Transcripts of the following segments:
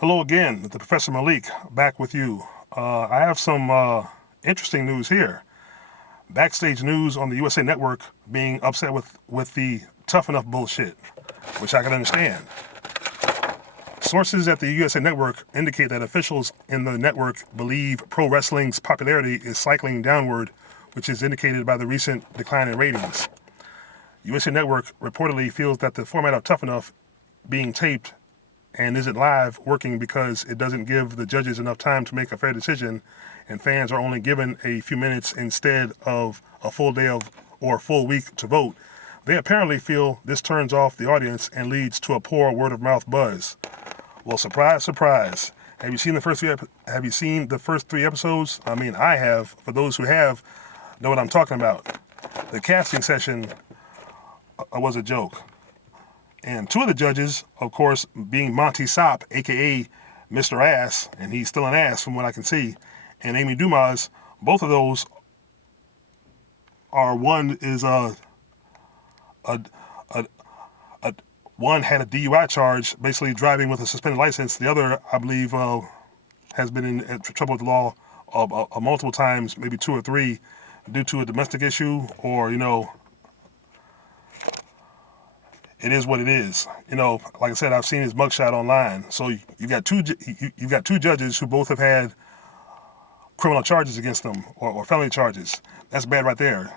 Hello again, the Professor Malik, back with you. I have some interesting news here. Backstage news on the USA Network being upset with the tough enough bullshit, which I can understand. Sources at the USA Network indicate that officials in the network believe pro wrestling's popularity is cycling downward, which is indicated by the recent decline in ratings. USA Network reportedly feels that the format of Tough Enough being taped and isn't live working because it doesn't give the judges enough time to make a fair decision, and fans are only given a few minutes instead of a full day or a full week to vote. They apparently feel this turns off the audience and leads to a poor word of mouth buzz. Well, surprise, surprise. Have you seen the first three episodes? I mean, I have. For those who have, know what I'm talking about. The casting session was a joke. And two of the judges, of course, being Monty Sop, aka Mr. Ass, and he's still an ass from what I can see, and Amy Dumas, both of those are a, a, one had a DUI charge, basically driving with a suspended license. The other, I believe, has been in trouble with the law multiple times, maybe two or three, due to a domestic issue, or it is what it is. Like I said, I've seen his mugshot online. So you got two judges who both have had criminal charges against them or felony charges. That's bad right there.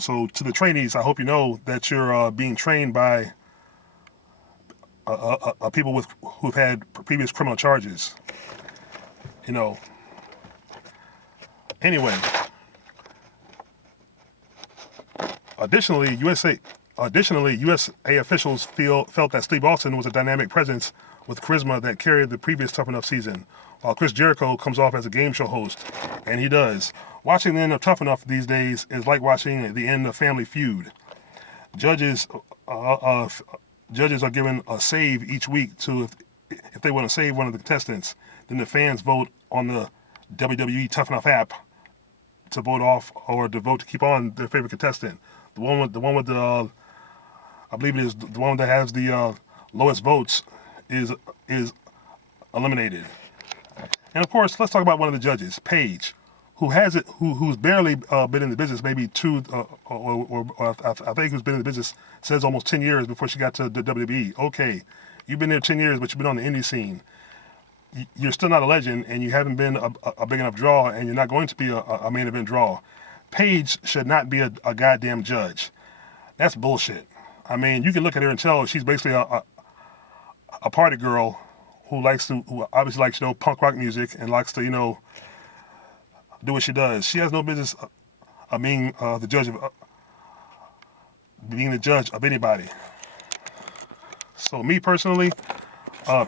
So to the trainees, I hope you know that you're being trained by people who've had previous criminal charges. Anyway, Additionally, USA officials felt that Steve Austin was a dynamic presence with charisma that carried the previous Tough Enough season, while Chris Jericho comes off as a game show host, and he does. Watching the end of Tough Enough these days is like watching the end of Family Feud. Judges are given a save each week to if they want to save one of the contestants, then the fans vote on the WWE Tough Enough app to vote off or to vote to keep on their favorite contestant. The one with the I believe it is the one that has the lowest votes is eliminated. And of course, let's talk about one of the judges, Paige, who's barely been in the business, maybe I think who's been in the business says almost 10 years before she got to the WWE. Okay, you've been there 10 years, but you've been on the indie scene. You're still not a legend, and you haven't been a big enough draw, and you're not going to be a main event draw. Paige should not be a goddamn judge. That's bullshit. I mean, you can look at her and tell she's basically a party girl who obviously likes punk rock music and likes to do what she does. She has no business being the judge of anybody. So me personally,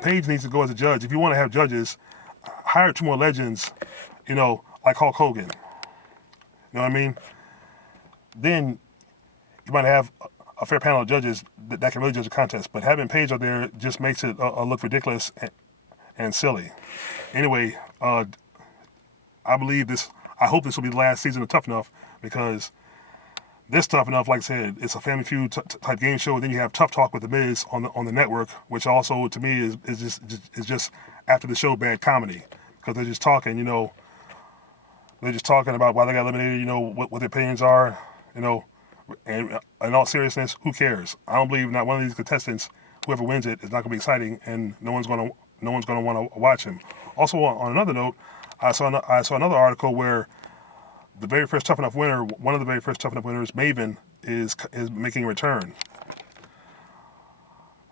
Paige needs to go as a judge. If you want to have judges, hire two more legends, like Hulk Hogan. You know what I mean? Then you might have a fair panel of judges that can really judge a contest. But having Paige out there just makes it look ridiculous and silly. Anyway, I hope this will be the last season of Tough Enough, because this Tough Enough, like I said, it's a Family Feud type game show. And then you have Tough Talk with The Miz on the network, which also to me is just after the show bad comedy, because they're just talking, they're just talking about why they got eliminated, what their opinions are, and in all seriousness, who cares? I don't believe not one of these contestants, whoever wins it, is not going to be exciting, and no one's going to want to watch him. Also, on another note, I saw another article where the very first Tough Enough winner, one of the very first Tough Enough winners, Maven, is making a return.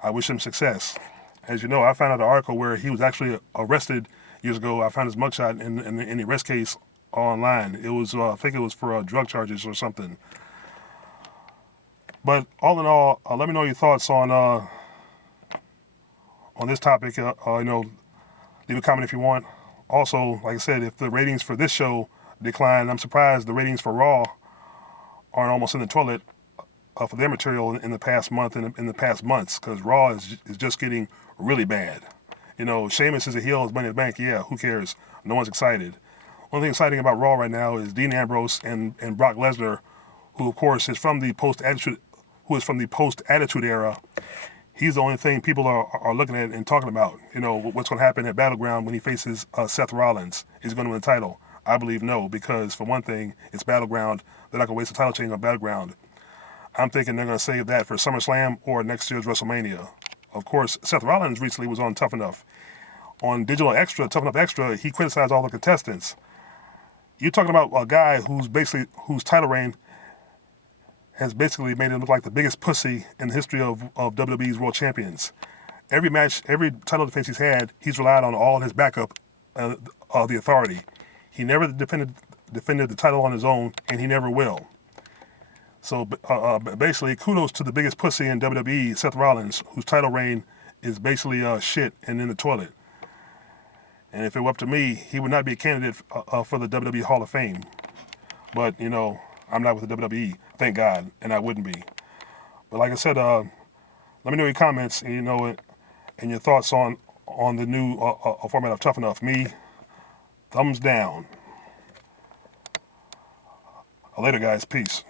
I wish him success. As you know, I found out an article where he was actually arrested years ago. I found his mugshot in the arrest case online. It was, I think it was for drug charges or something. But all in all, let me know your thoughts on this topic. Leave a comment if you want. Also, like I said, if the ratings for this show decline, I'm surprised the ratings for Raw aren't almost in the toilet for their material in the past month and in the past months, because Raw is just getting really bad. Sheamus is a heel, is Money in the Bank. Yeah, who cares? No one's excited. Only thing exciting about Raw right now is Dean Ambrose and Brock Lesnar, who of course is from the post-Attitude era. He's the only thing people are looking at and talking about. You know, what's going to happen at Battleground when he faces Seth Rollins. Is he going to win the title? I believe no, because for one thing, it's Battleground. They're not going to waste a title change on Battleground. I'm thinking they're going to save that for SummerSlam or next year's WrestleMania. Of course, Seth Rollins recently was on Tough Enough. On Digital Extra, Tough Enough Extra, he criticized all the contestants. You're talking about a guy whose title reign has basically made him look like the biggest pussy in the history of WWE's World Champions. Every match, every title defense he's had, he's relied on all his backup of the Authority. He never defended the title on his own, and he never will. So basically, kudos to the biggest pussy in WWE, Seth Rollins, whose title reign is basically shit and in the toilet. And if it were up to me, he would not be a candidate for the WWE Hall of Fame. But, you know, I'm not with the WWE, thank God, and I wouldn't be. But like I said, let me know your comments, and, you know, and your thoughts on the new format of Tough Enough. Me, thumbs down. Later, guys. Peace.